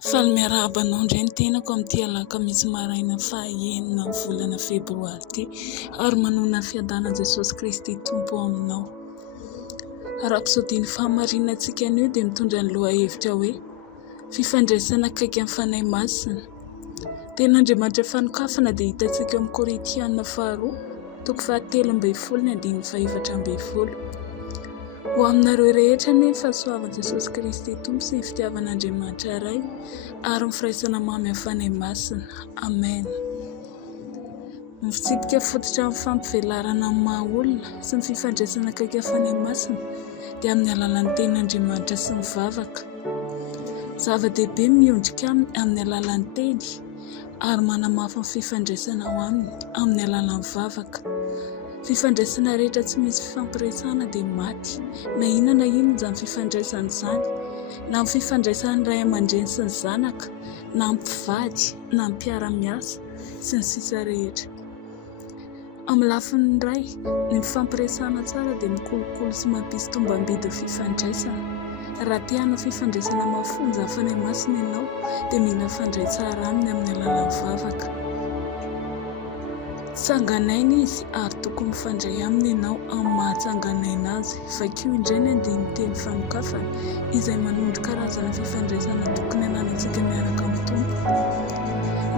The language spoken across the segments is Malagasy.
Faly miarabanao indray ny tenako amin'ity alakamisy maraina fahaenina ny volana febroary ity, ary manona fiadanan'i Jesosy Kristy tompo aminao. Raha-mpisaodian'ny fahamarinana antsika anio dia mitondra ny lohahevitra hoe fifandraisana akaiky amin'ny fanahy masina. Ten'Andriamanitra fanokafana dia hitantsika amin'ny Korintianina 2:7-20. Ho aminareo rehetra nefa fahasoavan'i Jesosy Kristy tompo sy ny fitiavan'Andriamanitra iray ary ny firaisana mamy amin'ny fanahy masina. Amen. Ny fitsipika fototra amin'ny fampivelarana amin'ny maha olona sy ny fifandraisana akaiky amin'ny fanahy masina dia amin'ny alalan'ny ten'Andriamanitra sy ny vavaka. Zava-dehibe miondrika amin'ny alalan'ny teny ary manamafy ny fifandraisana ao aminy amin'ny alalan'ny vavaka. Fifandraisana rehetra tsy misy fifampiraisana dia maty. Na inona izany fifandraisana izany, na ny fifandraisan'ny ray aman-dreny sy ny zanaka, na ny mpivady, na ny mpiara-miasa sy ny sisa rehetra. Amin'ny lafiny iray, ny fifampiraisana tsara dia mikolokolo sy mampisy tombam-bidy fifandraisana. Raha te hanao fifandraisana mafonja amin'ny fanahy masina ianao dia mila fandray tsara aminy amin'ny alalan'ny vavaka. Tsanganaina izy ary tokony mifandray aminy ianao amin'ny mahatsanganaina azy. Vakio indray ny andin'ny teny fanokafana izay manondro karazana fifandraisana tokony hananantsika miaraka amin'ny tompo.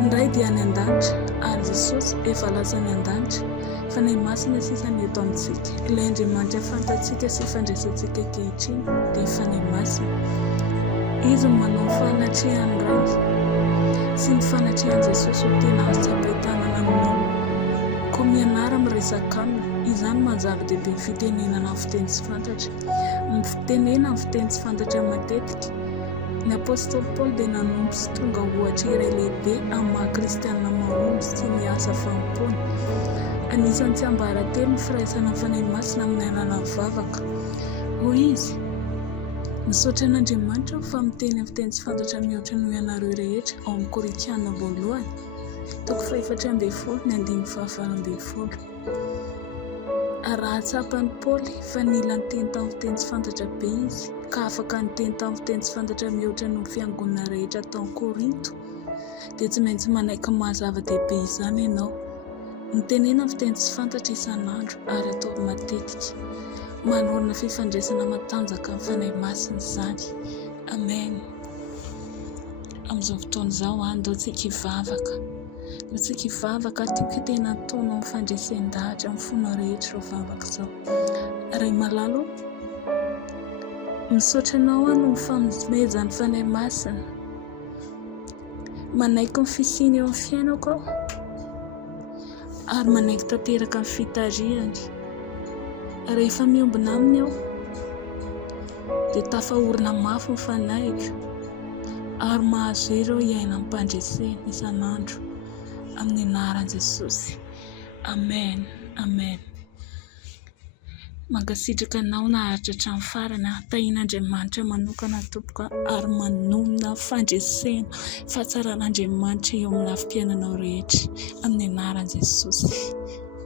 Ny iray dia any an-danitra ary Jesosy efa lasa any an-danitra. Fanahy masina sisa ny eto amintsika. Ilay Andriamanitra fantatsika sy fandraisantsika ankehitriny dia fanahy masina. Izy no manao ny fanatrehany iray sy ny fanatrehany Jesosy ho tena azo-tsapain-tanana aminao. Koa mianara miresaka aminy, izany manjava-dehibe ny fitenenana amin'ny fiteny tsy fantatra. Ny fitenena amin'ny fiteny tsy fantatra matetika. Ny apôstôly Paoly dia nanompo sy tonga ohatra iray lehibe amin'ny maha-kristianina mahomby sy ny asa fampony. Anisan'ny tsy ambaratelo ny firaisana amin'ny fanahy masina amin'ny alalan'ny vavaka. Hoy izy, misaotra an'Andriamanitra fa miteny amin'ny fiteny tsy fantatra mihoatra noho ianareo rehetra ao amin'ny Korintianina 1:4-5. Raha tsapany Paoly fa nila niteny tamin'ny fiteny tsy fantatra be izy ka afaka niteny tamin'ny fiteny tsy fantatra mihoatra noho fiangonana rehetra tao Korinto dia tsy maintsy manaiky mahazava-dehibe izany ianao. Nitenena fiteny tsy fantatra isan'andro ary atao matetika. Manorina fifandraisana matanjaka amin'ny fanahy masina izany. Amen. Amin'izao fotoana izao andao tsika hivavaka. Tsika hivavaka tiako tena ataonao amin'ny fandresen-dahatra amin'ny fona rehetra ireo vavaka izao. Ray malalo, misaotra anao no mifanomezan'ny fanahy masina. Manaiky ny fisiany eo amin'ny fiainako aho ary manaiky tanteraka ny fitarihany. Rehefa miombina aminy aho dia tafahorina mafy ny fanahiko ary mahazo hery aho hiaina amin'ny mpandresena isan'andro amin'ny anaran'i Jesosy. Amen. Amen. Mankasitraka anao naharitra hatramin'ny farany. Tahian'Andriamanitra manokana tompoko ary manonona fandresena fahatsaran'Andriamanitra eo amin'ny lafim-piainanao rehetra amin'ny anaran'i Jesosy.